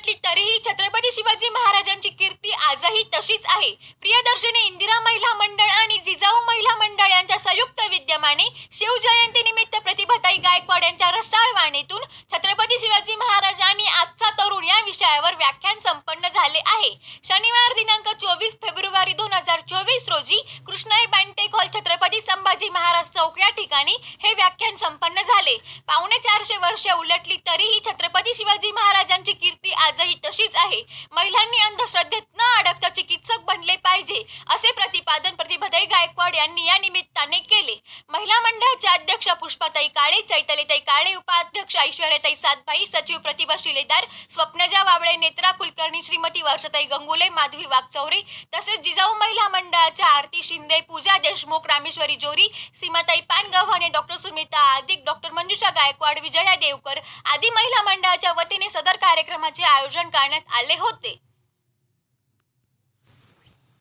उलटली तरीही छत्रपती शिवाजी महाराजांची कीर्ती आजही तशीच आहे। प्रियदर्शनी इंदिरा महिला मंडळ आणि जिजाऊ महिला मंडळ यांच्या संयुक्त विद्यमाने शिवजयंती निमित्त प्रतिभाताई गायकवाड यांच्या रसाळ वाणीतून छत्रपती शिवाजी महाराज आणि आजचा तरुण या विषयावर व्याख्यान संपन्न झाले आहे। शनिवार दिनांक 24 फेब्रुवारी 2024 रोजी कृष्णाई बँटेक हॉल छत्रपती संभाजी महाराज चौक या ठिकाणी हे व्याख्यान संपन्न झाले। 450 वर्ष उलटली तरीही छत्रपती शिवाजी महाराजांची कीर्ती आजही तशीच आहे। महिलांनी अंधश्रद्धेत न अडकता चिकित्सक बनले पाहिजे असे प्रतिपादन प्रतिभाताई गायकवाड यांनी या निमित्ताने केले। महिला मंडळाच्या अध्यक्ष पुष्पाताई काळे, चैतालीताई काळे, उपाध्यक्ष ऐश्वर्याताई सातभाई, सचिव प्रतिभा शिलेदार, स्वप्नजा वाबळे, नेत्रा कुलकर्णी, श्रीमती वर्षाताई गंगुले, माधवी वाघचौरे तसेच जिजाऊ महिला मंडळाच्या आरती शिंदे, पूजा देशमुख, रामेश्वरी जोरी, सीमाताई पानगव्हाणे, डॉक्टर सुमिता आदिक, डॉक्टर मंजुषा गायकवाड, विजया देवकर आदी महिला मंडळाच्या वतीने सदर कार्यक्रमाचे आयोजन करण्यात आले होते।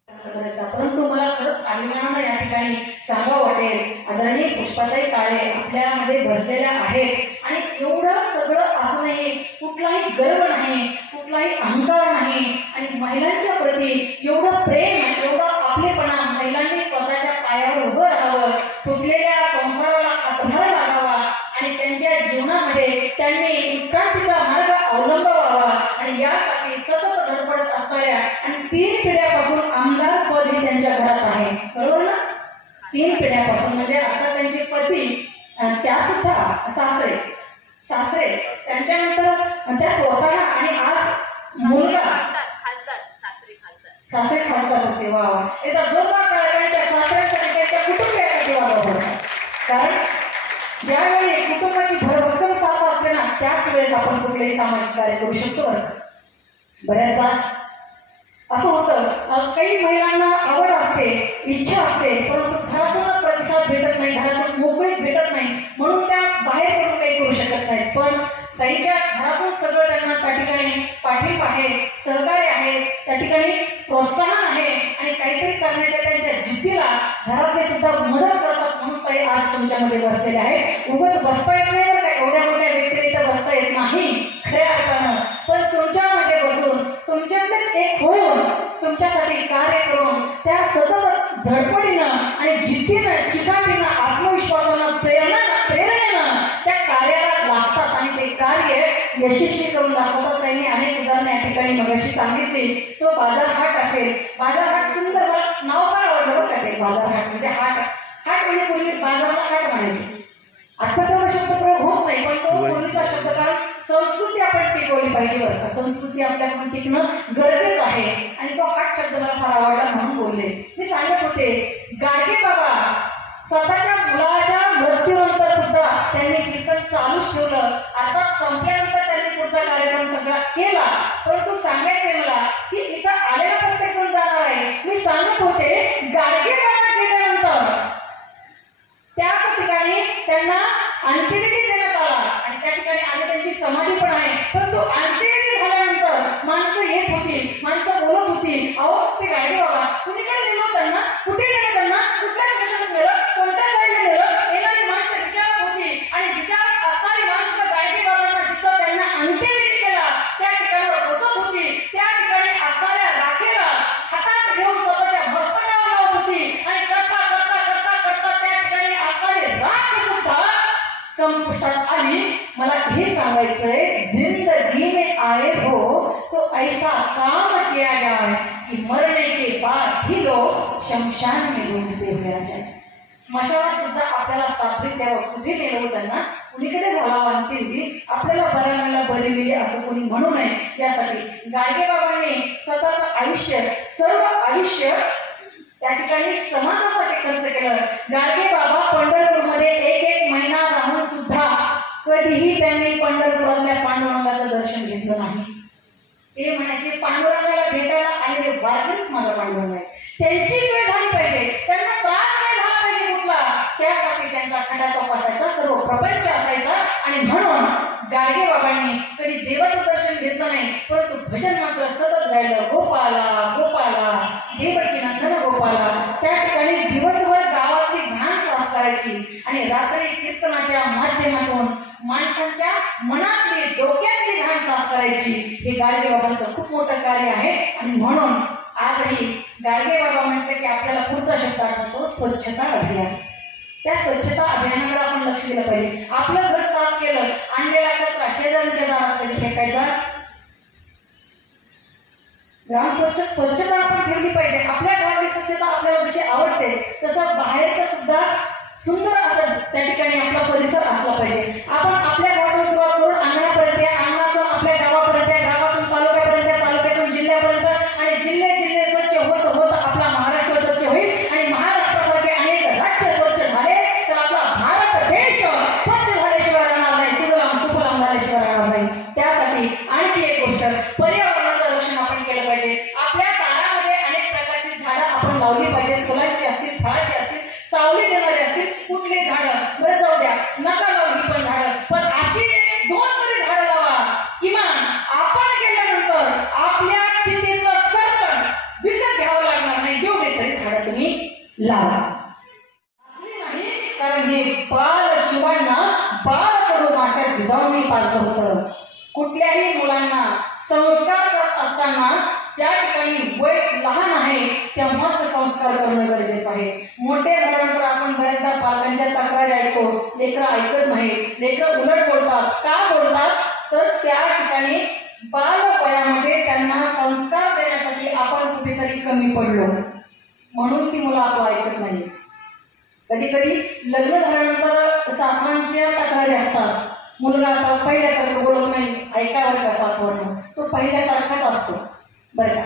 परंतु मला खरंच कालिमाना या ठिकाणी सांगावं वाटेल, आदरणीय पुष्पाताई काळे आपल्यामध्ये बसलेल्या आहेत आणि एवढं सगळं असूनही कुठलाही गर्व नाही, कुठलाही अहंकार नाही आणि महिलांच्या प्रती एवढं प्रेम, एवढा आपलेपणा, महिलांनी स्वतःच्या पायावर उभं राहावं, फुटलेल्या संसाराला हातभार लागावा आणि त्यांच्या जीवनामध्ये त्यांनी उत्क्रांतीचा मार्ग अवलंबावा आणि यासाठी सतत धडपडत असणाऱ्या आणि 3 पिढ्यापासून आमदार पद हे त्यांच्या घरात आहे, बरोबर ना? 3 पिढ्यापासून म्हणजे आता त्यांचे पती, त्या सुद्धा सासरे त्यांच्यानंतर त्या स्वतः आणि आज मुलगा सासरे खासदार होते। वा याचा जोरदार त्यांच्या सासऱ्यांसाठी, त्यांच्या कुटुंबियांसाठी वापर, कारण ज्यावेळी कुटुंबाची भरभक्कम साथ असते ना त्याच वेळेस आपण कुठलेही सामाजिक कार्य करू शकतो। बऱ्याचदा असं होतं, काही महिलांना आवड असते, इच्छा असते, परंतु घरातून प्रतिसाद भेटत नाही, घरातून मोकळीक भेटत नाही, म्हणून त्या बाहेर पडून काही करू शकत नाहीत। पण ताईच्या घरातून सगळं त्यांना त्या ठिकाणी पाठिंबा आहे, सहकार्य आहे, त्या ठिकाणी प्रोत्साहन आहे आणि काहीतरी करण्याच्या त्यांच्या जिद्दीला घरातले सुद्धा मदत करतात, म्हणून ताई आज तुमच्यामध्ये बसलेले आहे। उगाच बसता येत नाही बरं का, एवढ्या मोठ्या व्यक्तिरित्या बसता येत नाही खऱ्या अर्थानं, पण तुमच्यामध्ये बसून तुमच्यातलेच एक होऊन तुमच्यासाठी कार्य करून त्या सतत धडपडीनं आणि जिद्दीनं, चिकाटीनं, आत्मविश्वासानं, प्रेरणेनं त्या कार्याला लागतात आणि ते कार्य यशस्वी करून दाखवतात। त्यांनी अनेक उदाहरणे या ठिकाणी मगाशी सांगितली। तो बाजारहाट असेल, बाजारहाट सुंदर, नाव काय आवडलं बरं का ते बाजारहाट, म्हणजे हाट म्हणजे पूर्वी बाजाराला हाट म्हणायची, आता तो शब्द प्रयोग होत नाही, पण तो पूर्वीचा शब्द, कारण संस्कृती आपण टिकवली पाहिजे बरं का, संस्कृती आपल्याकडून टिकणं गरजेचं आहे आणि तो हाट शब्द मला फार आवडला म्हणून बोलले। मी सांगत होते, गाडगे बाबा स्वतःच्या मुलाच्या मृत्यूनंतर सुद्धा त्यांनी कीर्तन चालूच ठेवलं। आता संपल्यानंतर त्यांनी पुढचा कार्यक्रम सगळा केला, परंतु सांगायचंय मला की इथं आलेला प्रत्येक जण जाणार आहे। मी सांगत होते, गाडगे बाबा गेल्यानंतर त्याच ठिकाणी त्यांना अंत्यविधी देण्यात आला आणि त्या ठिकाणी आम्ही त्यांची समाधी पण आहे, परंतु अंत्यविधी झाल्यानंतर माणसं येत होती, माणसं बोलत होती, अहो ते गाडगे बाबा कुणीकडे नेलं त्यांना, कुठे नेलं त्यांना, कुठल्या स्टेशनात नेलं, कोणत्या साईडला नेलं, येणारी माणसं विचारत होती आणि विचारत असणारी माणसं गाडगे बाबांना जिथं त्यांना अंत्यविधी केला त्या ठिकाणावर पोचत होती, त्या ठिकाणी असणाऱ्या राखेला हातात घेऊन स्वतःच्या मस्तकावर लावत होती आणि करता करता करता करता त्या ठिकाणी असणारी राख सुद्धा संपुष्टात आली। मला हे सांगायचंय, जिंदगी में आए हो तो ऐसा काम किया जाए कि मरने के बाद भी लोग शमशान में ढूंढते हुए आ जाए। स्मशानात सुद्धा आपल्याला सापडी द्यावं, कुठे नेलं त्यांना, कुणीकडे झाला अंत्यविधी, आपल्याला बऱ्या वेळेला बरे गेले असं कोणी म्हणू नये, यासाठी गाडगे बाबांनी स्वतःचं आयुष्य, सर्व आयुष्य त्या ठिकाणी समाजासाठी खर्च केलं। गाडगे बाबा पंढरपूरमध्ये 1 महिना राहून सुद्धा कधीही त्यांनी पंढरपुरातल्या पांडुरंगाचं दर्शन घेतलं नाही। ते म्हणायचे, पांडुरंगाला भेटायला आलेले वारकरीच माझा पांडुरंग आहे, त्यांची सोय झाली पाहिजे, त्यांना त्रास नाही झाला पाहिजे कुठला, त्यासाठी त्यांचा खंडाचा असायचा, सर्व प्रपंच असायचा आणि म्हणून गाडगे बाबांनी कधी देवाचं दर्शन घेतलं नाही, परंतु भजन मात्र सतत गायलं, गोपाला गोपाला देवकी नंदन गोपाला। त्या ठिकाणी दिवसभर गावातली घाण साफ करायची आणि रात्री कीर्तनाच्या माध्यमातून माणसांच्या मनातली, डोक्यातली घाण रांग साफ करायची हे गाडगे बाबांचं खूप मोठं कार्य आहे. आणि म्हणून आजही गाडगे बाबा म्हटलं की आपल्याला पुढचा शब्द आठवतो स्वच्छता अभियान. त्या स्वच्छता अभियानाकडे आपण लक्ष दिलं पाहिजे. आपलं घर साफ केलं, आणलेला कचरा शेजाऱ्यांच्या दारात कधी फेकायचा. ग्राम स्वच्छता आपण ठेवली पाहिजे. आपल्या घराची स्वच्छता आपल्याला जशी आवडते तसं बाहेरचं सुद्धा सुंदर असं त्या ठिकाणी आपला परिसर असला पाहिजे. आपण आपल्या घरातून सुरुवात करून अंगणापर्यंत, अंगणातून आपल्या गावापर्यंत, गावातून तालुक्यापर्यंत, तालुक्यातून जिल्ह्यापर्यंत आणि जिल्हे स्वच्छ होत होत आपला महाराष्ट्र स्वच्छ होईल. आणि महाराष्ट्रासारखे अनेक राज्य स्वच्छ झाले तर आपला भारत देश स्वच्छ झाल्याशिवाय राहणार नाही, सुजलाम सुफलाम झाल्याशिवाय राहणार नाही. त्यासाठी आणखी एक गोष्ट, पर्यावरणाचं रक्षण आपण केलं पाहिजे. आपल्या दारामध्ये अनेक प्रकारची झाडं आपण लावली पाहिजे. फुलांची असतील, फळाची असतील, सावली देणारी असतील. कुठली झाडं बरं जाऊ द्या, नका लावू ही पण झाडं, पण अशी 2 तरी झाडं लावा. किमान आपण गेल्यानंतर आपल्या चितेचं सरपण विकत घ्यावं लागणार नाही, एवढे तरी झाडं तुम्ही लावा. नाही कारण हे बाल शिवांना बाळ कडून अशा जिजाऊंनी पाजलं होतं. कुठल्याही मुलांना संस्कार करत असताना ज्या ठिकाणी वय लहान आहे तेव्हाच संस्कार करणं गरजेचं आहे. मोठे झाल्यानंतर आपण बऱ्याचदा पालकांच्या तक्रारी ऐकतो, लेकरं ऐकत नाही, लेकरं उलट बोलतात. का बोलतात तर त्या ठिकाणी बाल वयामध्ये त्यांना संस्कार देण्यासाठी आपण कुठेतरी कमी पडलो, म्हणून ती मुलं आपलं ऐकत नाही. कधी कधी लग्न झाल्यानंतर सासऱ्यांच्या तक्रारी असतात. मुलगा आता पहिल्यासारखं बोलत नाही, ऐकावर का सासवडनं, तो पहिल्यासारखाच असतो बरं का,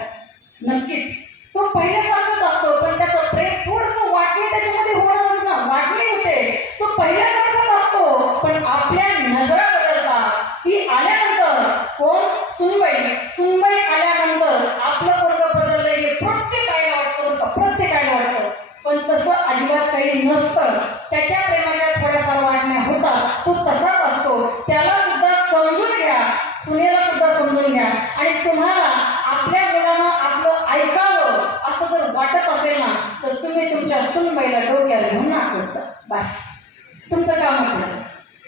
नक्कीच तो पहिल्यासारखाच असतो. पण त्याचं प्रेम थोडंसं वाटणे त्याच्यामध्ये होणारच ना, वाटणे होते. तो पहिल्यासारखाच असतो, पण आपल्या नजरा बदलतात. ती आल्यानंतर कोण, सुनबाई आल्यानंतर आपलं वर्ग बदललं हे प्रत्येकाला वाटतं, प्रत्येकाला वाटतं. पण तसं अजिबात काही नसतं. त्याच्या प्रेमाच्या थोड्याफार वाटण्या होतात, तो तसाच असतो. त्याला सुद्धा समजून घ्या, सुनेला सुद्धा समजून घ्या. आणि तुम्हाला आपल्या मुलानं आपलं ऐकावं असं जर वाटत असेल ना तर तुम्ही तुमच्या सुनबाईला डोक्याला घेऊन नाचत जा, बस तुमचं कामच आहे.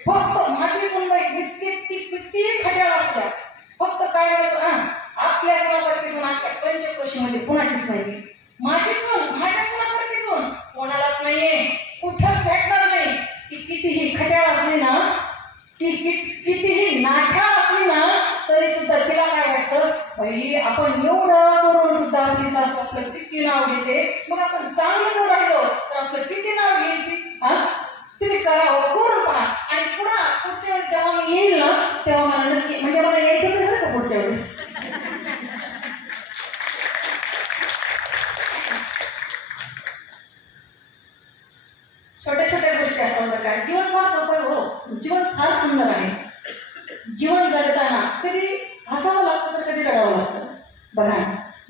फक्त माझी सुनबाई किती खट्याळ असल्या, फक्त काय करायचं, आपल्या सुनासारखी सून आपल्या पंचक्रोशीमध्ये कुणाचीच नाही. माझी सून माझ्या सुनासारखी सून कोणालाच नाहीये, कुठंच भेटणार नाही. ती कितीही खट्याळ असली ना, ती कितीही नाठा असली ना तरी सुद्धा तिला काय वाटतं, बाई आपण एवढं करून सुद्धा आपली सासू आपलं किती नाव घेते, मग आपण चांगलं जर राहिलो तर आपलं किती नाव घेईल ती. तुम्ही करावं, करून पहा. आणि पुढच्या वेळेस जेव्हा मी येईल ना तेव्हा मला नक्की, म्हणजे मला यायचंच आहे का पुढच्या वेळेस. छोट्या छोट्या गोष्टी असतात बरं का. जीवन फार सोपं हो, जीवन फार सुंदर आहे. जीवन जगताना कधी हसावं लागतं तर कधी रडावं लागतं. बघा,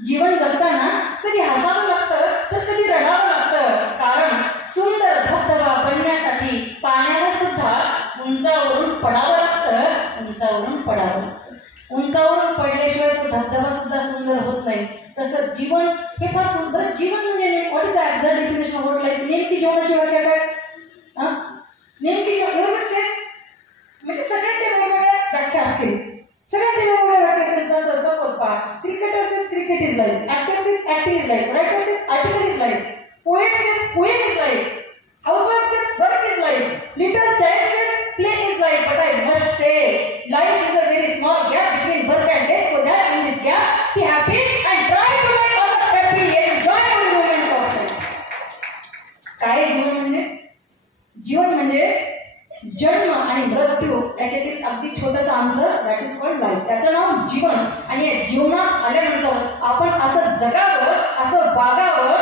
जीवन जगताना कधी हसावं लागतं तर कधी रडावं लागतं. कारण सुंदर धबधबा बनण्यासाठी पाण्यावर सुद्धा उंचावरून पडावं लागतं, उंचावरून पडावं लागतं. उंचावरून पडल्याशिवाय तो धबधबा सुद्धा सुंदर होत नाही. तसं जीवन हे फार सुंदर. जीवन म्हणजे what is the definition of life. नेमकी जीवनाची व्याख्या काय, नेमकी म्हणजे सगळ्यांच्या वेगवेगळ्या व्याख्या असतील, सगळ्यांच्या वेगवेगळ्या व्याख्या असतील. जसं सपोज पहा, cricketer says cricket is life, actor says acting is life, writer says article is life, poet says poem is life, housewife says work is life, little child says play is life. But I must say life is a very small gap between birth and death. So that in this gap be happy and try to make others happy, enjoy every moment of life. काय जीवन म्हणजे? जीवन म्हणजे जन्म आणि मृत्यू याच्यातील अगदी छोटंसं अंतर, दॅट इज कॉल्ड लाईफ. त्याचं नाव जीवन. आणि या जीवनात आल्यानंतर आपण असं जगावं, असं वागावं.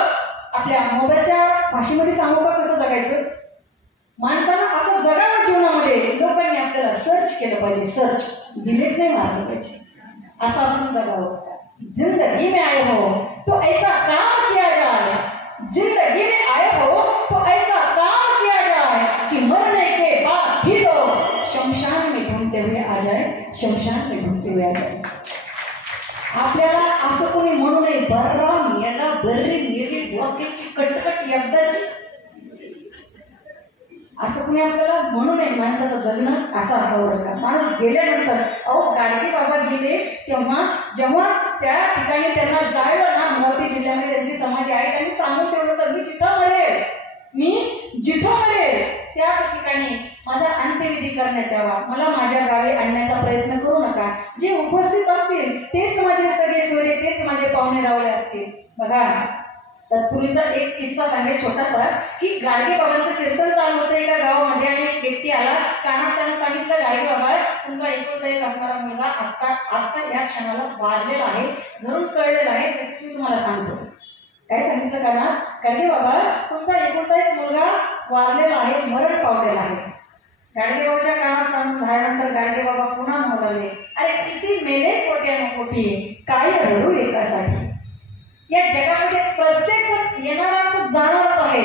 आपल्या मोबाईलच्या भाषेमध्ये सांगू का कसं जगायचं? माणसानं असं जगावं जीवनामध्ये. लोकांनी आपल्याला सर्च केलं पाहिजे, सर्च, डिलीट नाही मारलं पाहिजे. असं आपण जगावं. जिंदगी में आए हो तो ऐसा काम किया जाए, जिंदगी में आए हो तो ऐसा काम किया जाए कि मरने के बाद भी तो शमशान में ढूंढते हुए आ जाए, शमशान में ढूंढते हुए आ जाए. आपल्याला असं कोणी म्हणू नये, बर्राम याला बर्री निर्मित वाक्याची कटकट एकदाची. असं कुणी आपल्याला म्हणू नये माणसाचं जगणं असं असावं बरं का. माणूस गेल्यानंतर गाडगे बाबा गेले तेव्हा जेव्हा त्या ठिकाणी त्यांना जायला ना अमरावती जिल्ह्यामध्ये त्यांची समाधी आहे, त्यांनी सांगून ठेवलं होतं मी जिथं मरेल त्याच ठिकाणी माझा अंत्यविधी करण्यात यावा, मला माझ्या गावी आणण्याचा प्रयत्न करू नका. जे उपस्थित असतील तेच माझे सगळे सोयरे, तेच माझे पाहुणे रावळे असतील. बघा तत्पूर्वीचा एक किस्सा सांगेल छोटासा, की गाडगे बाबांचं कीर्तन चालू होतं एका गावामध्ये आणि एक व्यक्ती आला. कानात त्यानं सांगितलं, गाडगे बाबा तुमचा एकुलता एक असणारा मुलगा आता या क्षणाला वारलेला आहे, घरून कळलेला आहे, त्याची मी तुम्हाला सांगतो. काय सांगितलं कानात, गाडगे बाबा तुमचा एकुलता एक मुलगा वारलेला आहे, मरण पावलेला आहे. गाडगे बाबाच्या कानात सांगून झाल्यानंतर गाडगे बाबा पुन्हा म्हणाले, अरे किती मेले कोट्याने कोटी, काही रडू एकासाठी. या जगामध्ये प्रत्येक जण येणारा तो जाणारच आहे,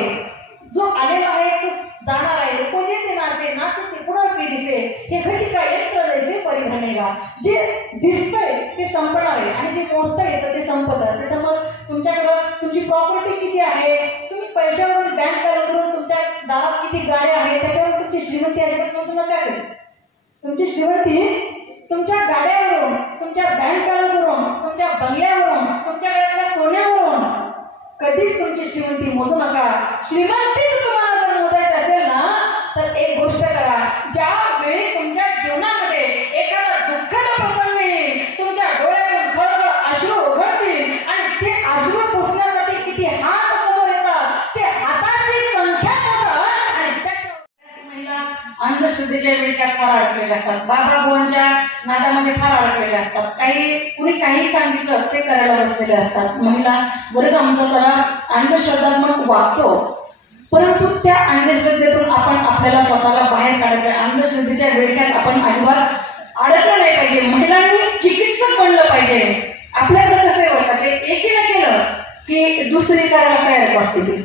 जो आलेला आहे तो जाणार आहे. कोजे ते नाते नाचते पुढे पी दिसे, हे घटिका यंत्र जैसे परिभ्रमेगा. जे दिसतंय ते संपणार आहे आणि जे मोजता येतं ते संपतं. त्याचं मग तुमच्याकडं तुमची प्रॉपर्टी किती आहे, तुम्ही पैशावरून बँक बॅलन्सवरून तुमच्या दारात किती गाड्या आहेत त्याच्यावर तुमची श्रीमंती अजिबात मोजू नका. तुमची श्रीमंती तुमच्या गाड्यावरून, तुमच्या बँक बॅलन्सवरून, तुमच्या बंगल्यावरून, तुमच्याकडे सोन्यावरून कधीच तुमची श्रीमंती मोजू नका. श्रीमंतीच तुम्हाला जर मोजायची असेल ना तर एक गोष्ट करा, ज्या वेळी तुमच्या जीवनामध्ये एखादा दुःखद प्रसंग येईल, तुमच्या डोळ्यातून खळखळ अश्रू उघडतील आणि ते अश्रू पुसण्यासाठी किती हात समोर येतात, ते हाताची संख्या बघा. आणि त्याच्या महिला अंधश्रद्धेच्या विळख्यात फार अडकलेल्या असतात, बाबांच्या नादामध्ये फार अडकलेल्या असतात. कुणी काही सांगितलं ते करायला बसलेले असतात. महिला बरं आमचं करा अंधश्रद्धात्मक वागतो, परंतु त्या अंधश्रद्धेतून आपल्याला स्वतःला बाहेर काढायचं. अंधश्रद्धेच्या विळख्यात आपण अजिबात अडकलं नाही पाहिजे. महिलांनी चिकित्सक बनलं पाहिजे. आपल्याकडे कसं होतं ते एकीनं केलं की दुसरी करायला तयार असते ती.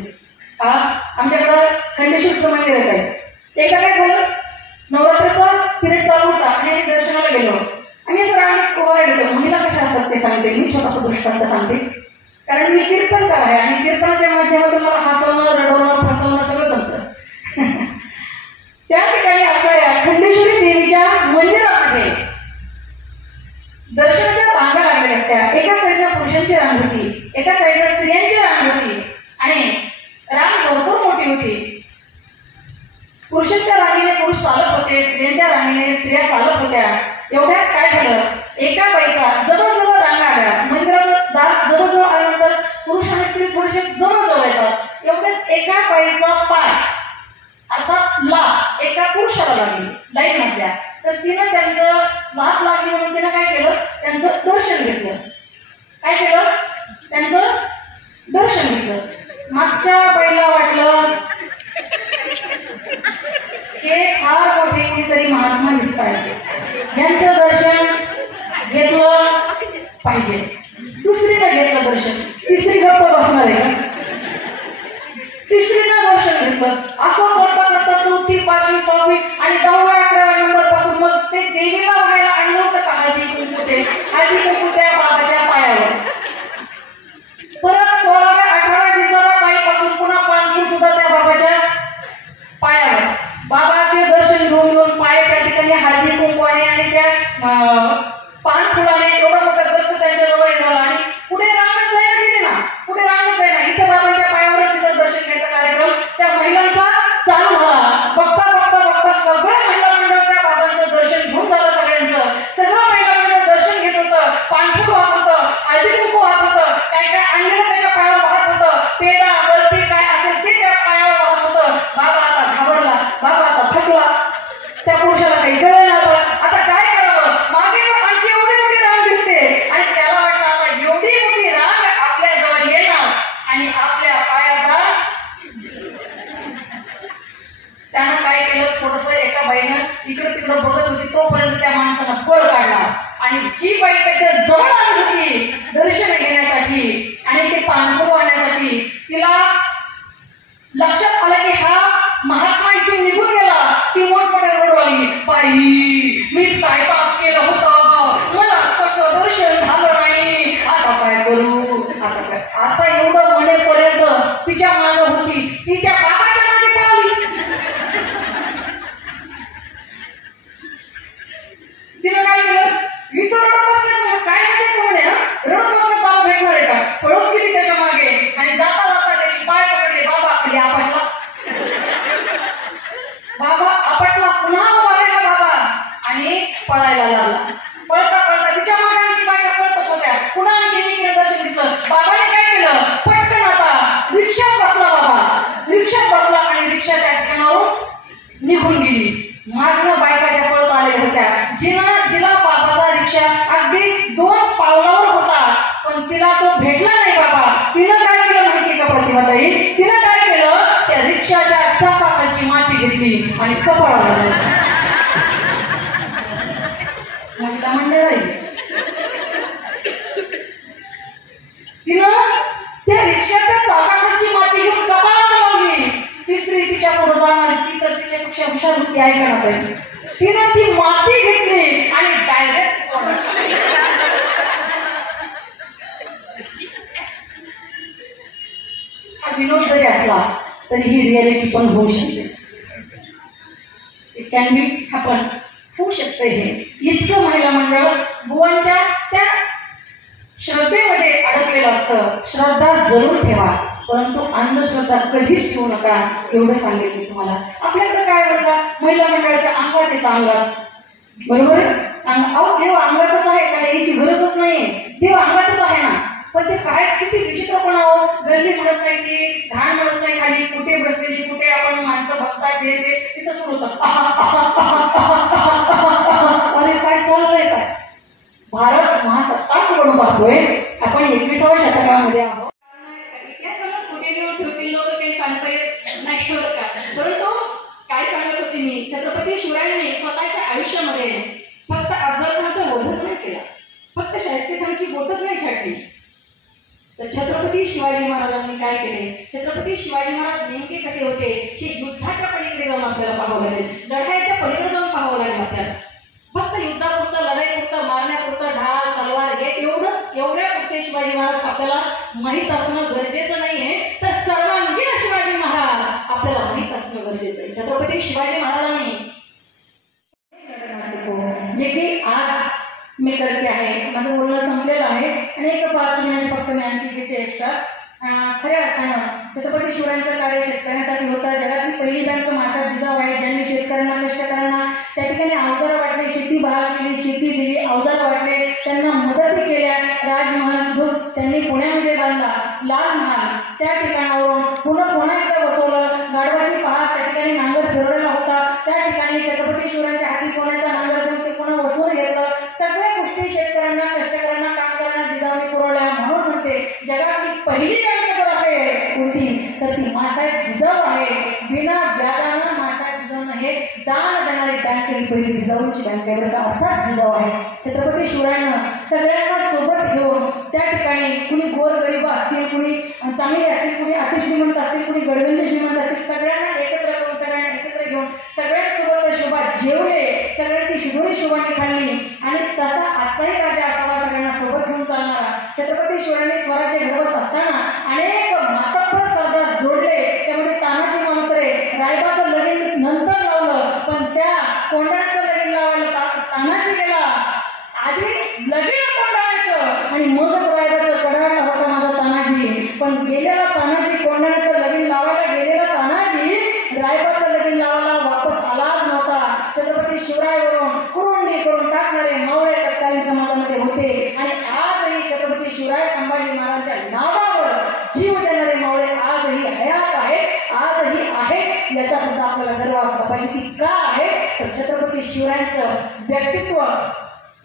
आमच्याकडं खंडेश्वरचं मंदिर येत आहे. एकदा काय झालं, नवरात्राचा पिरियड चालू होता आणि दर्शनाला गेलो आणि असं रांगेत उभा राहिलो. महिला कशा असतात ते सांगते मी, छोटासा दृष्टांत सांगते. कारण मी कीर्तनकार आहे आणि कीर्तनाच्या माध्यमातून मला हसवणं, रडवणं, फसवणं सगळं जमतं. त्या ठिकाणी आपल्या खंडेश्वरी देवीच्या मंदिरामध्ये दर्शनाच्या रांगा लागलेल्या होत्या. एका साईडला पुरुषांची रांग होती, एका साईडला स्त्रियांची रांग होती आणि रांग भरपूर मोठी होती. पुरुषांच्या रांगेने पुरुष चालत होते, स्त्रियांच्या रांगेने स्त्रिया चालत होत्या. एवढ्यात काय झालं, एका बाईचा जवळजवळ रांग आल्या, मंदिराचं दार जवळजवळ आल्यानंतर पुरुष आणि स्त्री थोडेसे जवळ येतात. एवढ्यात एका बाईचा पाय अर्थात लाथ एका पुरुषाला लागली लाईन मधल्या. तर तिनं त्यांचं लाथ लागली म्हणून तिनं काय केलं, त्यांचं दर्शन घेतलं. काय केलं, त्यांचं दर्शन घेतलं. मागच्या बाईला वाटलं हे फार मोठे कोणीतरी महात्मा दिसत आहे, यांचं दर्शन घेतलं पाहिजे. दुसरीला घेतलं दर्शन, तिसरी गप्प बसणार आहे, तिसरीला दर्शन घेतलं. असं करता करता चौथी, पाचवी, सहावी आणि 10व्या 11व्या नंबर पासून मग ते देवीला बघायला आणलं होतं का हळदी कुंकू त्या बाबाच्या पायावर. परत 16व्या 18व्या 20व्या पायीपासून पुन्हा पाणफूल सुद्धा त्या बाबाच्या पायावर. बाबाचे दर्शन घेऊन पाय त्या ठिकाणी हळदी कुंकवाने आणि त्या पानफुलाने एवढं मोठं गच्च त्यांच्या जवळ झाला आणि पुढे रांगच जायला गेले ना, पुढे रांगच जायला. इथे बाबाच्या पायावर तिथं दर्शन घ्यायचा कार्यक्रम त्या महिलांचा चालू झाला. बघता बघता बघता सगळं महिला मंडळ त्या बाबांचं दर्शन घेऊन झालं. सगळं महिला मंडळ दर्शन घेत होतं, पानफूल वाहत होतं, हळदी कुंकू वाहत होतं, काय काय आणलेलं त्याच्या पायावर वाहत होतं, पेढा बर्फी काय असेल ते त्या पायावर वाहत होतं. बाबा आता घाबरला, बाबा आता थकला, त्या पुरुषाला काही कळलं नव्हतं. आता काय करावं, मागे आणखी एवढी मोठी रांग दिसते आणि त्याला वाटतं आता एवढी मोठी रांग आपल्या जवळ येणार आणि आपल्या पायाचा. त्यानं काय केलं, थोडस एका बाईनं इकडं तिकडं बघत होती, तोपर्यंत त्या माणसानं पळ काढला आणि जी बाई त्याच्या जवळ आली होती दर्शन घेण्यासाठी आणि ते पानफूल वाहण्यासाठी, तिला लक्षात आलं की हा महात्मा इथून निघून गेला. ती मोठमोठ्या रडवाली, बाई मीच काय पाप केलं होतं, मला कसं दर्शन झालं नाही, आता काय करू, आता काय. आता एवढं म्हणेपर्यंत तिच्या मागं होती ती त्या बाबाच्या मागे पळाली. निघून गेली. मागणं बायका ज्या पळत आल्या होत्या, जिला बाबाचा रिक्षा अगदी 2 पावलावर होता, पण तिला तो भेटला नाही बाबा. तिनं काय केलं माहिती का प्रतिभाताई? तिनं काय केलं, त्या रिक्षाच्या चाकाखालची माती घेतली आणि कपाळाला महिला मंडळ आहे. तिनं त्या रिक्षाच्या चाकाखालची माती घेऊन कपाळाला लावली. ती स्त्री तिच्या पुढे जाणार, ती तर तिच्यापेक्षा हुशार होती, ऐका ताई. तिनं ती माती घेतली आणि डायरेक्ट हा विनोद जरी असला तरी ही रियालिटी पण होऊ शकते. इट कॅन बी हॅपन, होऊ शकते. हे इतकं महिला मंडळ बुवांच्या त्या श्रद्धेमध्ये अडकलेलं असतं. श्रद्धा जरूर ठेवा, परंतु अंधश्रद्धा कधीच ठेवू नका, एवढं सांगेल मी तुम्हाला. आपल्याकडे काय होतं, महिला मंडळाच्या अंगात येतं, अंगात, बरोबर. अहो देव अंगातच आहे, काय याची गरजच नाही. देव अंगातच आहे ना, पण ते काय किती विचित्रपणा हो. गल्ली म्हणत नाही, ती घाण म्हणत नाही, खाली कुठे बसलेली, कुठे आपण माणसं बघतात, ते तिचं सुरू होतं. अरे काय चाललंय काय? भारत महासत्ताक म्हणून पाहतोय आपण, 21व्या शतकामध्ये आहोत. इतिहासाला कुठे लिहून ठेवतील लोक काही सांगता येत नाही बरं का. परंतु काय सांगत होते मी, छत्रपती शिवरायांनी स्वतःच्या आयुष्यामध्ये फक्त अफजलखानाचा वधच नाही केला, फक्त शाहिस्तेखानची बोटच नाही छाटली, तर छत्रपती शिवाजी महाराजांनी काय केले. छत्रपती शिवाजी महाराज नेमके कसे होते हे युद्धाच्या पलीकडे जाऊन आपल्याला पाहावं लागेल, लढाईच्या पलीकडे जाऊन पाहावं लागेल आपल्याला. फक्त युद्धापुरतं, लढाईपुरतं, मारण्यापुरतं ढाल तलवार हे एवढ्या पुरते शिवाजी महाराज आपल्याला माहीत असणं गरजेचं नाहीये, तर सर्वांगीण शिवाजी महाराज आपल्याला माहीत असणं गरजेचं आहे. छत्रपती शिवाजी महाराजांनी जे की आज मी करते आहे, माझं बोलणं संपलेलं आहे आणि 5 मिनिट फक्त मी आणखी घेते एक्स्ट्रा. खऱ्या अर्थानं छत्रपती शिवरायांचं कार्य शेतकऱ्यांसाठी होतं. जगातली पहिली बँक माता जिजाऊ आहे, ज्यांनी शेतकऱ्यांना, कष्टकऱ्यांना त्या ठिकाणी अवजारं वाटले, शेती बहाल केली, शेती दिली, अवजारं वाटले, त्यांना मदती केल्या. राजमहाल जो त्यांनी पुण्यामध्ये बांधला, लाल महाल, त्या ठिकाणावरून पुन्हा एकदा बसवलं. गाढवाची पहाड, त्या ठिकाणी नांगर फिरवलेला होता, त्या ठिकाणी छत्रपती शिवरायांच्या हाती सोन्याचा नांगर देऊन ते पुन्हा वसून घेतलं. सगळ्या गोष्टी शेतकऱ्यांना, कष्टकऱ्यांना, कामगारांना जिजाऊने पुरवल्या. म्हणून म्हणते जगातली पहिली बँक जर असेल कोणती, तर ती मासाहेब जिजाऊ आहे. बिना व्याजानं मासाहेब जिजाऊनं हे दान देणारी बँक ही पहिली जिजाऊची बँक आहे, अर्थात जिजाऊ आहे. छत्रपती शिवरायांना सगळ्यांना सोबत घेऊन त्या ठिकाणी कुणी गोरगरीब असतील, कुणी चांगली असतील, कुणी अतिश्रीमंत असतील, कुणी गडगंज श्रीमंत असतील, सगळ्यांना एकत्र करून, सगळ्यांना एकत्र घेऊन सगळ्यांसोबत शोभा जेवले, सगळ्यांची शिदोरी शोभाने खाल्ली. आणि तसा आजचाही राजा असावा, सगळ्यांना सोबत घेऊन चालणारा. छत्रपती शिवरायांनी स्वराज्य घडवत असताना अनेक मातब्बर सरदार जोडले. त्यामध्ये तानाजी मालुसरे रायबाचं लगीन नंतर लावलं, पण त्या कोंडाण्याचं लगीन लावायला तानाजी गेला. आधी लगीन कोंडाण्याचं आणि मगच रायबाचं कडायला होता माझा तानाजी. पण गेलेला तानाजी, कोंडाण्याचं लगीन लावायला गेलेला तानाजी रायबाचं लगीन लावायला वापस आलाच नव्हता. छत्रपती शिवरायावरून कुरुंडी करून टाकणारे मावळे तत्कालीन समाजामध्ये होते. आणि आजही छत्रपती शिवराय संभाजी महाराजांच्या नावावर जीव देणारे मावळे आजही हयात आहेत, आजही आहेत. याचा सुद्धा आपल्याला गर्व असला पाहिजे. ती का आहे, तर छत्रपती शिवरायांचं व्यक्तित्व,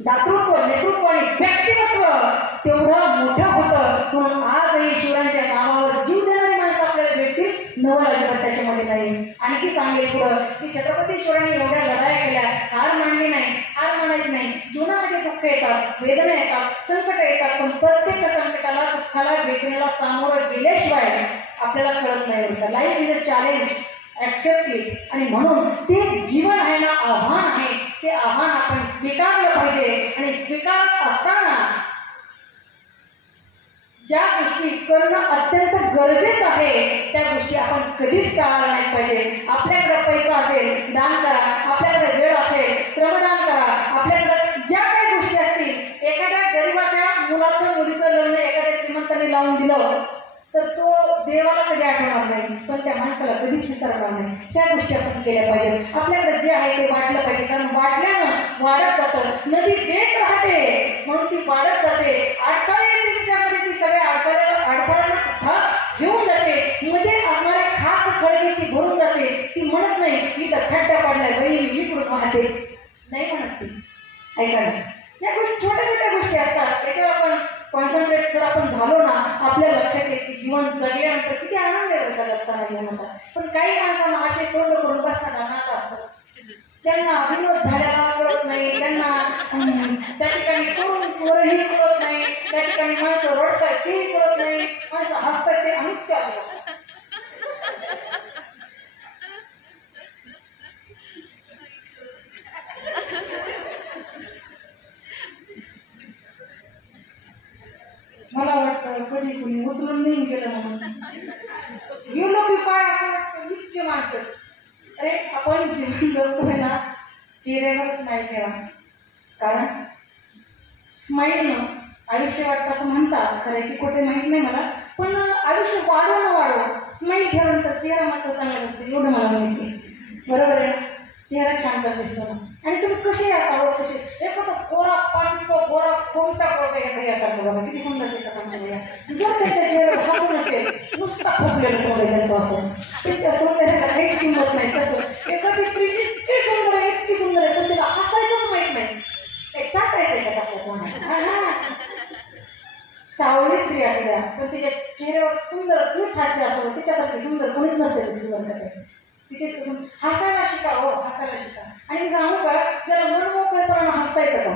दातृत्व, नेतृत्व आणि व्यक्तिमत्व तेवढं मोठं होतं. म्हणून आजही शिवरायांच्या नावावर जीव देणारी माणसं आपल्याला भेटतील, नवल अजिबात त्याच्यामध्ये नाही. आणखी सांगेल पुढं की छत्रपती शिवरायांनी एवढ्या लढाया केल्या, हार मानली नाही, हार मानायची नाही. जीवनामध्ये दुःख येतात, वेदना येतात, संकट येतात, पण प्रत्येक संकटाला, दुःखाला, वेदनेला सामोरं गेल्याशिवाय आपल्याला कळत नाही. Life is a challenge, accept it. आणि म्हणून ते जीवन आहे ना, आव्हान आहे, ते आव्हान आपण स्वीकारलं पाहिजे. आणि स्वीकारत असताना ज्या गोष्टी करणं अत्यंत गरजेचं आहे त्या गोष्टी आपण कधीच टाळायला नाही पाहिजे. आपल्याकडे पैसा असेल दान करा, आपल्याकडे वेळ असेल श्रमदान करा, आपल्याकडे ज्या काही गोष्टी असतील, एखाद्या गरीबाच्या मुलाचं मुलीचं लग्न एखाद्या श्रीमंतांनी लावून दिलं तर तो देवाला कधी आठवणार नाही, पण त्या माणसाला कधीच विसरणार नाही. त्या गोष्टी आपण केल्या पाहिजेत. आपल्याकडे जे आहे ते वाटलं पाहिजे, कारण वाटल्यानं वाढत जातं. नदी देत राहते म्हणून ती वाढत जाते. अडथळे येते तिच्यामध्ये, ती सगळ्या अडथळ्यांना सुद्धा घेऊन जाते. मध्ये असणारे खास खळगी ती भरून जाते. ती म्हणत नाही की खड्डा पाहते नाही म्हणत ती. ऐका ना, या गोष्टी छोट्या छोट्या गोष्टी असतात, त्याच्यावर आपण कॉन्सन्ट्रेट जर आपण झालो ना, आपल्या लक्षात येते की जीवन जगल्यानंतर किती आनंद आहे जगताना जीवनाचा. पण काही माणसांना असे तोंड करून बसतात, अनाथ असतात, त्यांना विनोद झाल्याला कळत नाही, त्यांना त्या ठिकाणी करून स्वरही कळत नाही, त्या ठिकाणी माणसं रडतायत तेही कळत नाही, माणसं हसतायत ते अनुष्य असतात. मला वाटतं कधी कुणी उचलून नाही गेलं म्हणून गेलो की काय असं वाटतं इतके माणसं. अरे आपण जीवन जगतोय ना, चेहऱ्यावर स्माईल ठेवा, कारण स्माईलनं आयुष्य वाटतं असं म्हणतात, खरं की कुठे माहीत नाही मला, पण आयुष्य वाढो न वाढो स्माईल ठेवल्यानंतर चेहरा मात्र चांगला असते एवढं मला माहिती. बरोबर आहे, चेहरा छान करत दिसतो ना. आणि तुम्ही कसे असावं, कसे एक होतं गोरा पाणीतो गोरा कोणता पोरगा या घरी असाल बघा, किती सुंदर दिसतात आमच्या घरी. जर त्याच्या चेहऱ्यावर हसून असेल, नुसता खोकलेलं तोंड आहे त्यांचं असं, त्याच्या सौंदर्याला काहीच किंमत नाही. तसं एखादी स्त्री इतकी सुंदर आहे, इतकी सुंदर आहे, पण तिला हसायचंच माहित नाही. एक साठायचं का टाकलं कोणा सावळी स्त्री असू द्या, पण तिच्या चेहऱ्यावर सुंदर स्मित हास्य असतो, तिच्यासारखी सुंदर कोणीच नसते सुंदर. तिचे हसायला शिका, हो हसायला शिका. आणि सांगू का, ज्याला मनमोकळेपणानं हसता येतं का,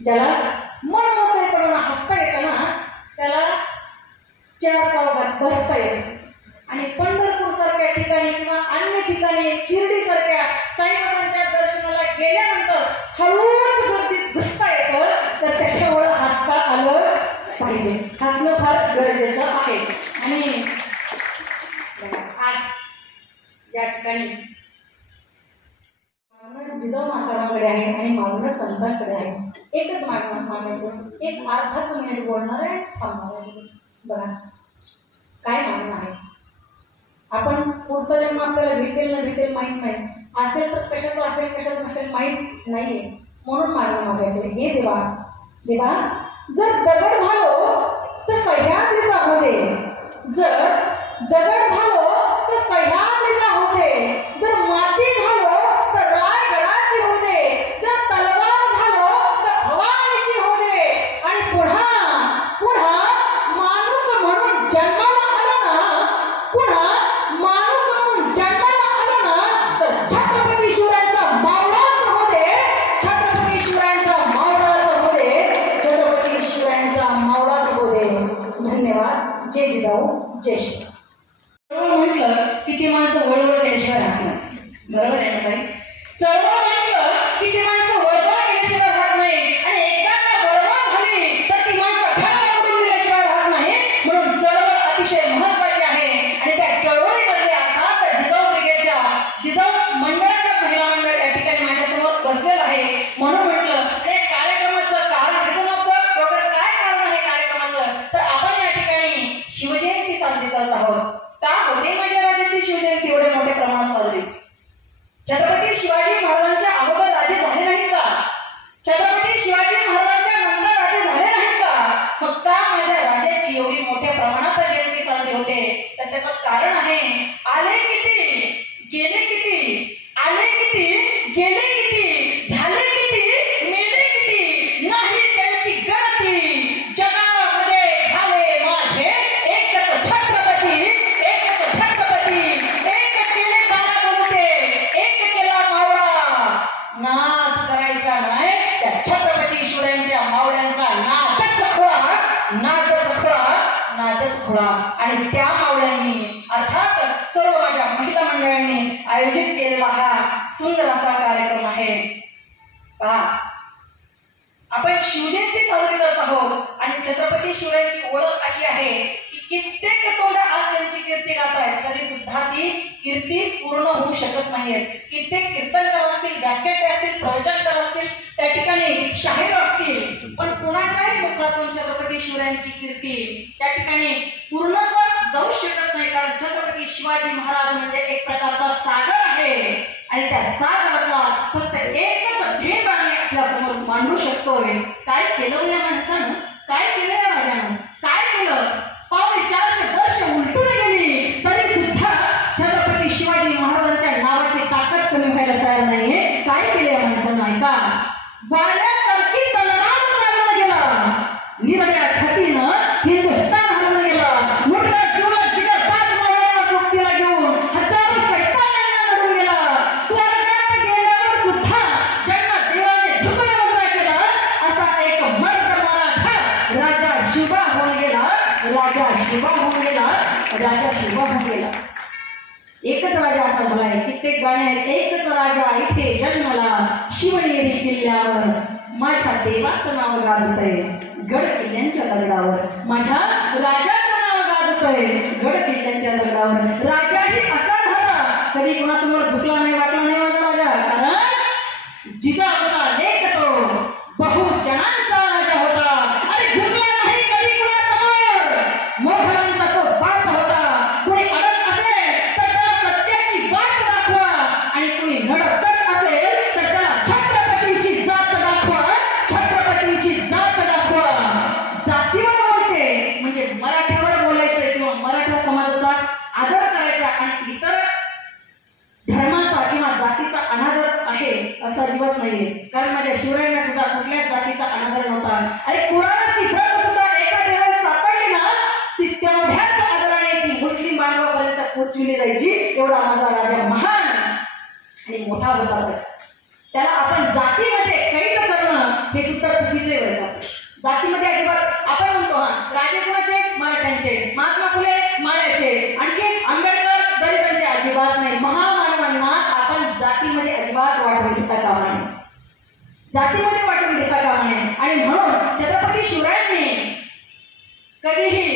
ज्याला मनमोकळेपणानं हसता येतं ना, त्याला चार चौघात बसता येतं. आणि पंढरपूर सारख्या ठिकाणी किंवा अन्य ठिकाणी शिर्डी सारख्या साईबाबांच्या दर्शनाला गेल्यानंतर हळूच गर्दीत घुसता येतं, तर त्याच्यामुळं हसता आलं पाहिजे. हसणं फार गरजेचं आहे. आणि आज या ठिकाणी जिजाऊ मासाळांकडे आहे आणि मागणं संतांकडे आहे. एकच मागायचं, एक अर्धाच मिनिट बोलणार आहे, थांबणार आहे. बघा काय मागणं आहे. आपण पुढचा जन्म आपल्याला भेटेल ना भेटेल माहीत नाही, असेल तर कशाचं असेल कशाचं नसेल माहीत नाहीये, म्हणून मागणं मागायचं. हे देवा देवा, जर दगड झालो तर सह्याद्रीचा होते, जर दगड झालो तर सह्याद्रीचा होते, जर माती झालो तर रायगडाची होते, जर तलवार झालो तर भवानीची होते, आणि पुन्हा पुन्हा माणूस म्हणून जन्माला आलो ना, पुन्हा माणूस म्हणून जन्माला आलो ना, तर छत्रपती शिवरायांचा मावळाच होते, छत्रपती शिवरायांचा मावळाच होते, छत्रपती शिवरायांचा मावळाच होते. धन्यवाद. जय जिजाऊ, जय श्री. म्हटलं की ती माणसं वळवळ केल्याशिवाय राहत नाही. बरोबर आहे ना ताई? चळवळ म्हटलं की ती माणसं वळवळ केल्याशिवाय राहत नाही, आणि एकदा का वळवळ झाली तर ती माणसं घाला उडून दिल्याशिवाय राहत नाही. म्हणून चळवळ अतिशय महत्वाची आहे. आणि त्या चळवळीमध्ये आता जिजाऊ ब्रिगेडच्या जिजाऊ मंडळाच्या महिला मंडळ या ठिकाणी माझ्यासमोर बसलेलं आहे. म्हणून म्हटलं हे कार्यक्रमाचं कारण रिझन ऑफ द प्रोग्राम, काय कारण आहे कार्यक्रमाचं, तर आपण या ठिकाणी शिवजयंती साजरी करत आहोत. का होते माझ्या राजाची शिवजयंती एवढे मोठ्या प्रमाणात साजरी? छत्रपती शिवाजी महाराजांच्या अगोदर राजे झाले नाहीत का? छत्रपती शिवाजी महाराजांच्या नंतर राजे झाले नाहीत का? मग का माझ्या राजाची एवढी मोठ्या प्रमाणात जयंती साजरी होते? तर त्याचं कारण आहे, आले किती गेले किती, आले किती गेले किती, झाले किती मेले किती, नाही त्यांची गणती, जगामध्ये झाले माझे एकच छत्रपती, एकच छत्रपती, एक केले बारा बोलते, एक केला मावळा. नाद करायचा नाही, त्या छत्रपती शिवरायांच्या मावळ्यांचा नादच खुळा, नादच खुळा, नादच खुळा. आणि त्या मावळ्यांनी अर्थात सर्व माझ्या महिला मंडळांनी आयोजित केलेला हा सुंदर असा कार्यक्रम आहे. आपण शिवजयंती साजरी करत आहोत आणि छत्रपती शिवरायांची ओळख अशी आहे की कित्येक तोंड आज त्यांची कीर्ती गातायत, तरी सुद्धा ती कीर्ती पूर्ण होऊ शकत नाहीये. कित्येक कीर्तनकार असतील, व्याख्याते असतील, प्रवचनकार असतील, त्या ठिकाणी शाहीर असतील, पण कुणाच्याही मुखातून छत्रपती शिवरायांची कीर्ती त्या ठिकाणी पूर्णत्वास जाऊ शकत नाही. कारण छत्रपती शिवाजी महाराज म्हणजे एक प्रकारचा सागर आहे, आणि त्या सागरातला फक्त एकच ध्येय आम्ही आपल्या समोर मांडू शकतोय. काय केलं या माणसानं, काय केलं या राजानं, काय केलं? 450 वर्ष उलटून गेली तरी सुद्धा छत्रपती शिवाजी महाराजांच्या नावाची ताकद कमी व्हायला तयार नाहीये. काय शुभा होऊन गेला, राजा शुभा होऊन गेला, राजा शुभा होऊन गेला. एकच राजा असा झालाय. कित्येक गाणे आहेत. एकच राजा इथे जन्मला, शिवनेरी किल्ल्यावर माझ्या देवाचं नाव गाजतंय गड किल्ल्यांच्या दगडावर. माझ्या राजाचं नाव गाजतंय गड किल्ल्यांच्या दगडावर. राजाही असा झाला, कधी कोणासमोर झुकला नाही, वाटला नाही माझा राजा. कारण जिजाऊचा लेख तो बहुजनांचा राजा होता आणि झुकला नाही कधी कोणासमोर. मोहरांचा तो बाप होता. कोणी अडत असेल तर त्याला सत्याची वाट दाखवा आणि कोणी नडतच असेल तर त्याला छत्रपतींची जात दाखवा, छत्रपतींची जात दाखवा. जातीवर बोलते म्हणजे मराठ्यावर बोलायचं किंवा मराठा समाजाचा आदर करायचा आणि इतर धर्माचा किंवा जातीचा अनादर आहे असं अजिबात नाहीये. कारण माझ्या शिवरायांना सुद्धा कुठल्याच जातीचा अनादर नव्हता. अरे कुराणाची प्रत सुद्धा एका वेळेस सापडली ना, ती तेवढ्याच आदराने ती मुस्लिम बांधवापर्यंत पोचविली जायची. एवढा माझा राजा महान आणि मोठा होता. त्याला आपण जातीमध्ये कैद करणं हे सुद्धा चुकीचे होतं. जातीमध्ये अजिबात आपण म्हणतो हा राजे कोणाचे, मराठ्यांचे, महात्मा फुले माळ्याचे, आणखी आंबेडकर दलितांचे. अजिबात नाही. महामानवांना आपण जातीमध्ये अजिबात वाटून घेता कामा नये, जातीमध्ये वाटून घेता कामा नये. आणि म्हणून छत्रपती शिवरायांनी कधीही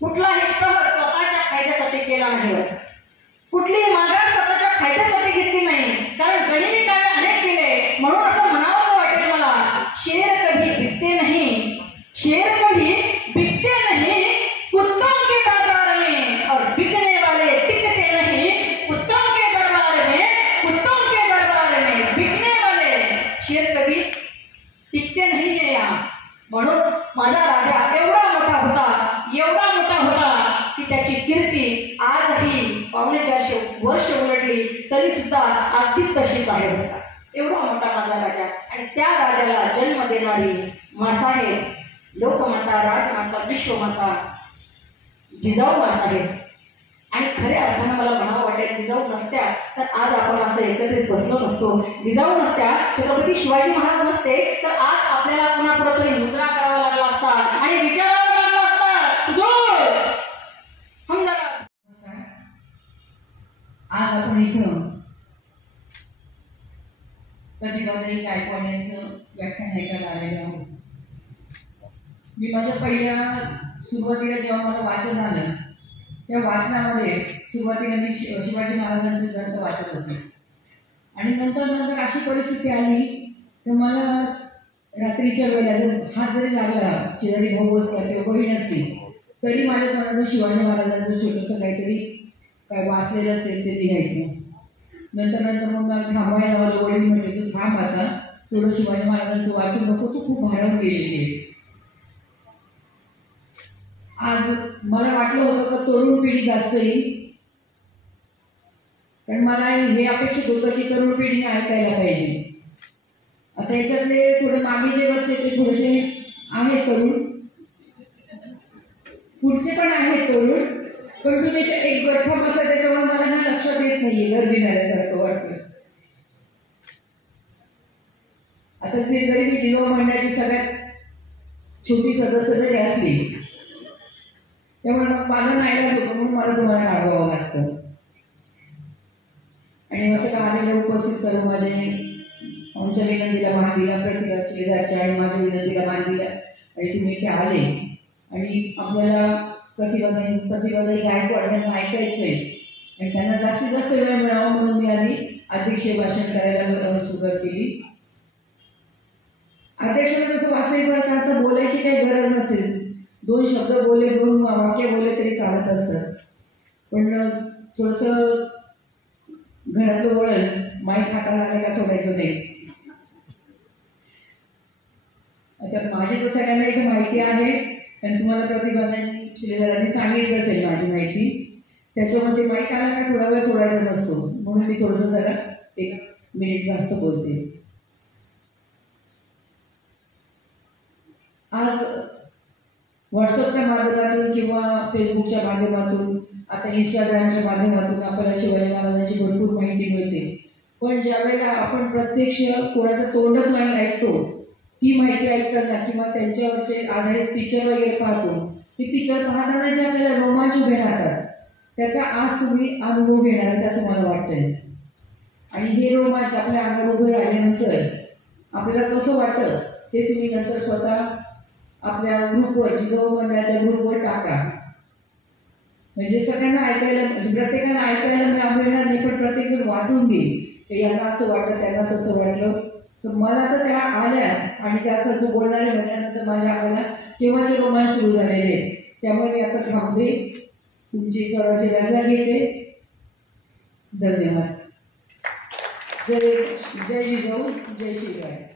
कुठलाही तह स्वतःच्या फायद्यासाठी केला नाही, कुठलीही माघार स्वतःच्या फायद्यासाठी घेतली नाही. कारण गणिमी कार्य अनेक केले. म्हणून असं म्हणावं वाटेल मला, शेर कभी बिकते नहीं, शेर कभी बिकते नहीं, कुत्तों के बाजार में और बिकने वाले टिकते नहीं, कुत्तों के दरबार में, कुत्तों के दरबार में बिकने वाले शेर कभी टिकते नहीं है यहाँ. म्हणून माझा राजा एवढा मोठा होता, एवढा मोठा होता की त्याची कीर्ती आजही 450 वर्ष उलटली तरी सुद्धा अगदी तशीच आहे होता. एवढा मोठा माझा राजा. आणि त्या राजाला जन्म देणारी मासाहेब, लोकमाता, राजमाता, विश्वमाता जिजाऊ मासाहेब. आणि खऱ्या अर्थानं मला म्हणावं वाटेल, जिजाऊ नसत्या तर आज आपण असं एकत्रित बसलो नसतो. जिजाऊ नसत्या, छत्रपती शिवाजी महाराज नसते तर आज आपल्याला पुन्हा पुढे तरी मुजरा करावा लागला असता आणि विचारावा लागला असता हुजूर हम जरा. आज आपण इथं प्रतिभाताई गायकवाड यांचं व्याख्यान ऐकायला आलेलो आहोत. मी माझ्या पहिल्या सुरुवातीला जेव्हा मला वाचन आलं त्या वाचनामध्ये सुरुवातीला मी शिवाजी महाराजांचं जास्त वाचत होते आणि नंतर अशी परिस्थिती आली तर मला रात्रीच्या वेळेला जर हात जरी लागला, शेजारी भाऊ बसला किंवा बहीण असते तरी माझ्या तोंडातून शिवाजी महाराजांचं छोटंसं काहीतरी काय वाचलेलं असेल ते लिहायचं. नंतर मग मला थांबायला लावलं. वडील म्हटले तू थांब आता, थोडं शिवाजी महाराजांचं वाचन नको, तू खूप भारावून गेलेली आहे. आज मला वाटलं होतं का तरुण पिढी जास्त येईल, कारण मला हे अपेक्षित होतं की तरुण पिढीने ऐकायला पाहिजे. आता याच्यातले थोडे मागे जे बसले ते थोडेसे आहेत तरुण, पुढचे पण आहेत तरुण, पण तुम्ही एक गठ्ठा बसा त्याच्यामुळे मला ना लक्षात येत नाहीये, गर्दी झाल्यासारखं वाटतं. आता जरी मी जिजाऊ मंडळाची सगळ्यात छोटी सदस्य जरी असली त्यामुळे मग माझं नाईलाज होतं म्हणून मला तुम्हाला रागवावं लागतं. आणि असं का आलेल्या उपस्थित सर्व माझे आमच्या विनंतीला मान दिला, प्रतिभा शेजारच्या आणि माझ्या विनंतीला मान दिला आणि तुम्ही इथे आले आणि आपल्याला प्रतिभाताई गायकवाड यांना ऐकायचंय आणि त्यांना जास्तीत जास्त वेळ मिळावा म्हणून मी आधी अध्यक्षीय भाषण करायला सुरुवात केली. अध्यक्षांना जसं वाचण्याचा अर्थ बोलायची काही गरज नसते, 2 शब्द बोलले, 2 वाक्य बोलले तरी चालत असतं. पण थोडंसं घरातलं वळण माईक हाताला आले का सोडायचं नाही. आता माझी तर सगळ्यांना इथे माहिती आहे आणि तुम्हाला प्रतिभाताई शिलेदारांनी सांगितलं असेल माझी माहिती. त्याच्यामध्ये माईक आला का थोडा वेळ सोडायचा नसतो म्हणून मी थोडंसं जरा 1 मिनिट जास्त बोलते. आज व्हॉट्सअपच्या माध्यमातून किंवा फेसबुकच्या माध्यमातून, आता इंस्टाग्रामच्या माध्यमातून आपल्याला शिवाजी महाराजांची भरपूर माहिती मिळते. पण ज्या वेळेला आपण प्रत्यक्ष कोणाचं तोंडच नाही ऐकतो ती माहिती ऐकताना किंवा त्यांच्यावरचे आधारित पिक्चर वगैरे पाहतो, ते पिक्चर पाहताना जे आपल्याला रोमांच उभे राहतात त्याचा आज तुम्ही अनुभव घेणार आहेत असं मला वाटतंय. आणि हे रोमांच आपल्या अंगावर उभे राहिल्यानंतर आपल्याला कसं वाटतं ते तुम्ही नंतर स्वतः आपल्या ग्रुपवर, जिजाऊ मंडळाच्या ग्रुपवर टाका. म्हणजे सगळ्यांना ऐकायला, प्रत्येकाला ऐकायला मिळणार नाही, पण प्रत्येक जण वाचून घेईल. यांना असं वाटलं, त्यांना तसं वाटलं. तर मला तर त्या आल्या आणि त्या असं बोलणारे म्हटल्यानंतर माझ्या अंगाला केव्हाचे रोमांच सुरू झालेले. त्यामुळे मी आता थांबते, तुमची सर्वांची रजा घेते. धन्यवाद. जय जिजाऊ, जय शिवराय.